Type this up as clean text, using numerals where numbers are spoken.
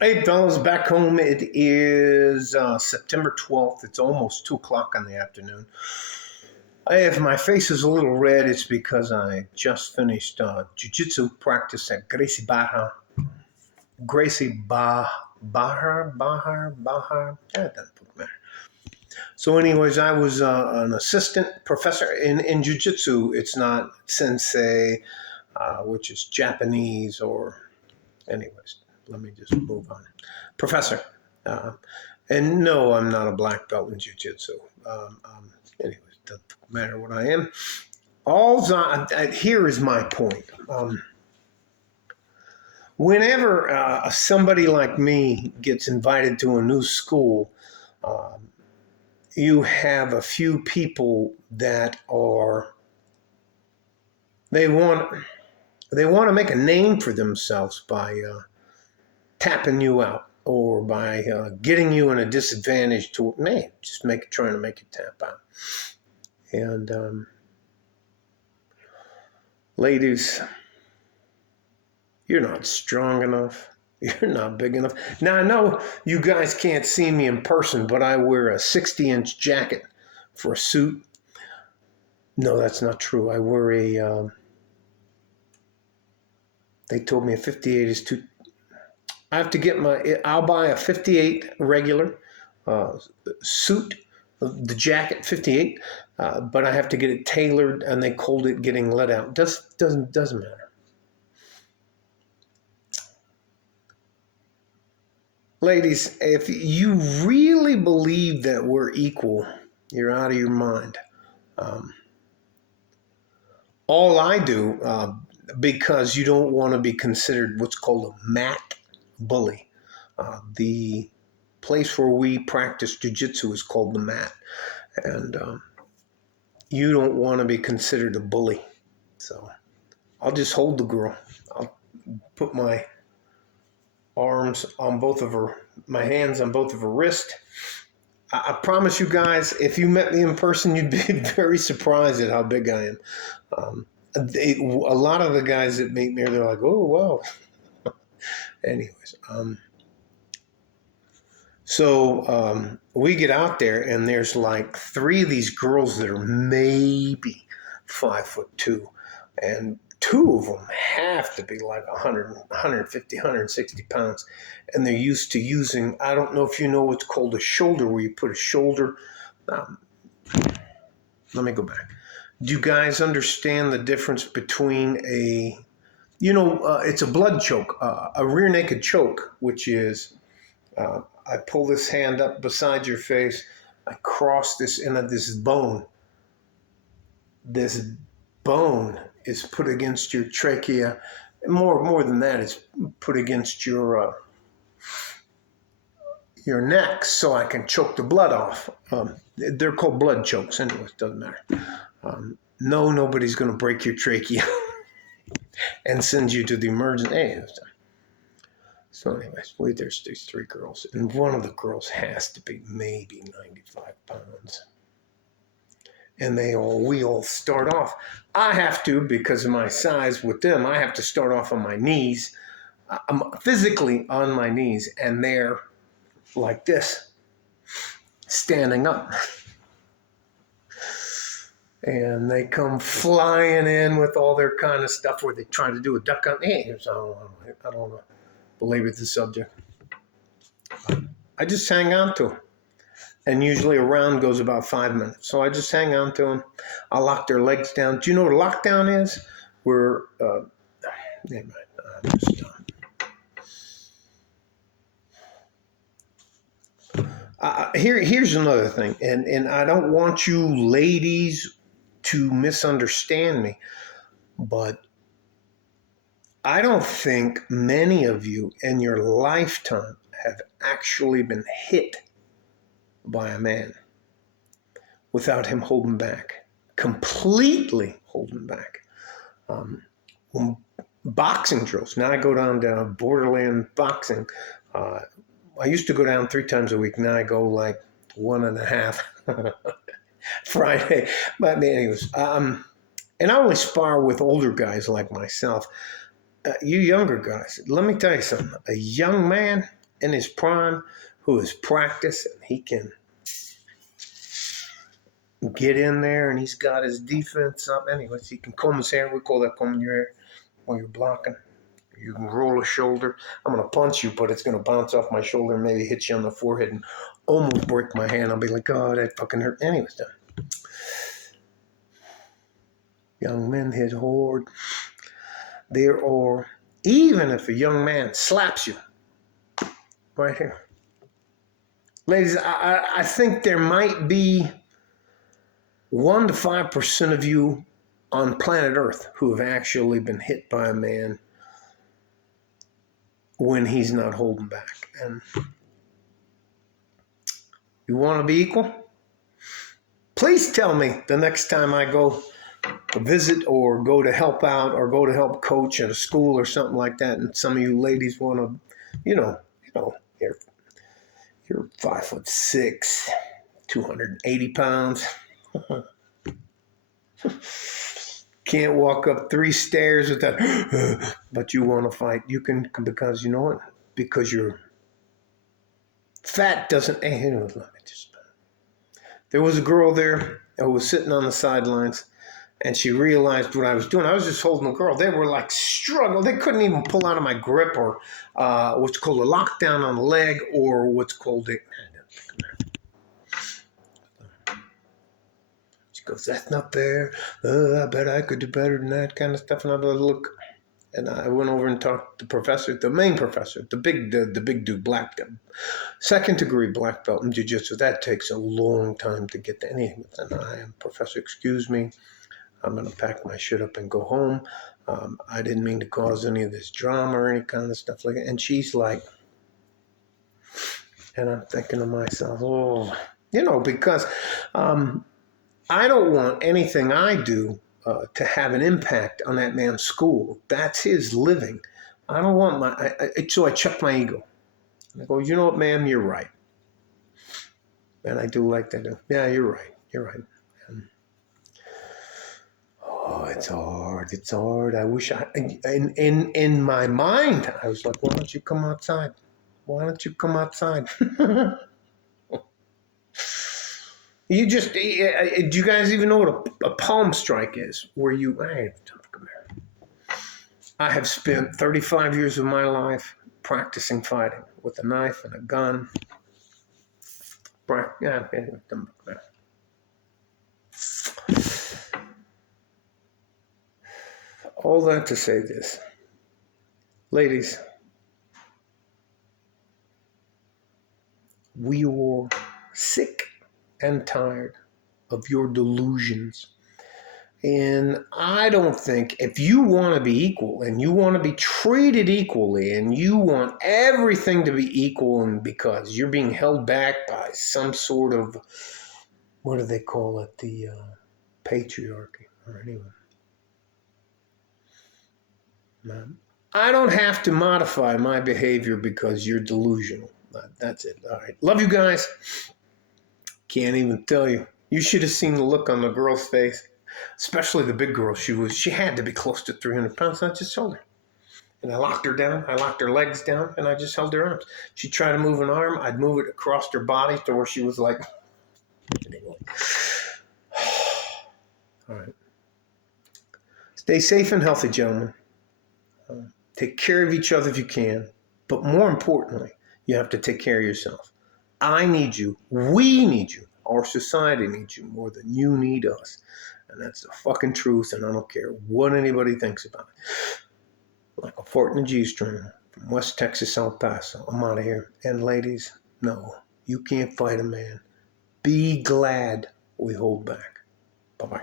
Hey, fellas, back home. It is September 12th. It's almost 2 o'clock in the afternoon. If my face is a little red, it's because I just finished jiu-jitsu practice at Bahar. That doesn't matter. So anyways, I was an assistant professor in jiu-jitsu. It's not sensei, which is Japanese or anyways. Let me just move on. Professor. Uh, And no, I'm not a black belt in jiu-jitsu. Anyways, doesn't matter what I am. Here is my point. Whenever somebody like me gets invited to a new school, um, you have a few people that are they want they want to make a name for themselves by tapping you out or by getting you in a disadvantage to just trying to make you tap out. And ladies, you're not strong enough. You're not big enough. Now, I know you guys can't see me in person, but I wear a 60-inch jacket for a suit. No, that's not true. I wear they told me a 58 is too. I have to I'll buy a 58 regular suit, the jacket 58, but I have to get it tailored, and they called it getting let out. Doesn't matter. Ladies, if you really believe that we're equal, you're out of your mind. All I do, because you don't want to be considered what's called a mat bully. The place where we practice jiu-jitsu is called the mat. And you don't want to be considered a bully. So I'll just hold the girl. I'll put my hands on both of her wrists. I promise you guys, if you met me in person, you'd be very surprised at how big I am. A lot of the guys that meet me, they're like, oh, wow. Anyways, so we get out there, and there's like 3 of these girls that are maybe 5'2", and 2 of them have to be like 100, 150, 160 pounds, and they're used to using, I don't know if you know what's called a shoulder, where you put a shoulder. Let me go back. Do you guys understand the difference between it's a blood choke, a rear naked choke, which is I pull this hand up beside your face, I cross this into this bone. This bone is put against your trachea. More than that, it's put against your neck, so I can choke the blood off. They're called blood chokes, anyways. Doesn't matter. No, nobody's going to break your trachea and send you to the emergency. So anyways, there's these 3 girls, and one of the girls has to be maybe 95 pounds. And we all start off. I have to, because of my size with them, I have to start off on my knees. I'm physically on my knees, and they're like this, standing up. And they come flying in with all their kind of stuff where they try to do a duck hunt. I don't want to belabor the subject. I just hang on to them. And usually a round goes about 5 minutes. So I just hang on to them. I lock their legs down. Do you know what a lockdown is? Here's another thing. And I don't want you ladies to misunderstand me. But I don't think many of you in your lifetime have actually been hit by a man without him holding back, completely holding back. Boxing drills. Now I go down to Borderland boxing. I used to go down 3 times a week. Now I go like 1.5 Friday. But anyways, and I only spar with older guys like myself. You younger guys, let me tell you something. A young man, in his prime who has practiced and he can get in there and he's got his defense up. Anyways, he can comb his hair. We call that combing your hair while you're blocking. You can roll a shoulder. I'm going to punch you, but it's going to bounce off my shoulder and maybe hit you on the forehead and almost break my hand. I'll be like, oh, that fucking hurt. Anyways, done. Young men hit hard. There are, even if a young man slaps you, right here. Ladies, I think there might be 1 to 5% of you on planet Earth who have actually been hit by a man when he's not holding back. And you want to be equal? Please tell me the next time I go to visit or go to help out or go to help coach at a school or something like that, and some of you ladies want to, you're 5'6", 280 pounds. Can't walk up 3 stairs with that, but you want to fight. You can, because you know what? Because you're fat doesn't, hey, let me just, there was a girl there who was sitting on the sidelines and she realized what I was doing. I was just holding the girl. They were like struggling. They couldn't even pull out of my grip or what's called a lockdown on the leg or what's called a, goes, that's not fair. I bet I could do better than that kind of stuff. And I was like, look, and I went over and talked to the professor, the main professor, the big dude, black, 2nd degree black belt in jiu-jitsu. That takes a long time to get to anything. And I am, professor, excuse me. I'm going to pack my shit up and go home. I didn't mean to cause any of this drama or any kind of stuff like that. And she's like, and I'm thinking to myself, oh, because I don't want anything I do to have an impact on that man's school. That's his living. I don't want so I check my ego. And I go, you know what, ma'am, you're right. And I do like that. Yeah, you're right. You're right. Oh, it's hard. It's hard. I wish in my mind, I was like, why don't you come outside? Why don't you come outside? Do you guys even know what a palm strike is? Where you, hey, come here. I have spent 35 years of my life practicing fighting with a knife and a gun. All that to say this. Ladies, we are sick and tired of your delusions. And I don't think if you want to be equal and you want to be treated equally and you want everything to be equal and because you're being held back by some sort of, what do they call it? The patriarchy or anyone. I don't have to modify my behavior because you're delusional. That's it. All right. Love you guys. Can't even tell you. You should have seen the look on the girl's face, especially the big girl. She had to be close to 300 pounds. I just held her. And I locked her down. I locked her legs down, and I just held her arms. She'd try to move an arm. I'd move it across her body to where she was like... All right. Stay safe and healthy, gentlemen. Take care of each other if you can. But more importantly, you have to take care of yourself. I need you. We need you. Our society needs you more than you need us. And that's the fucking truth, and I don't care what anybody thinks about it. Like a fart in a G-string from West Texas, El Paso. I'm out of here. And ladies, no, you can't fight a man. Be glad we hold back. Bye-bye.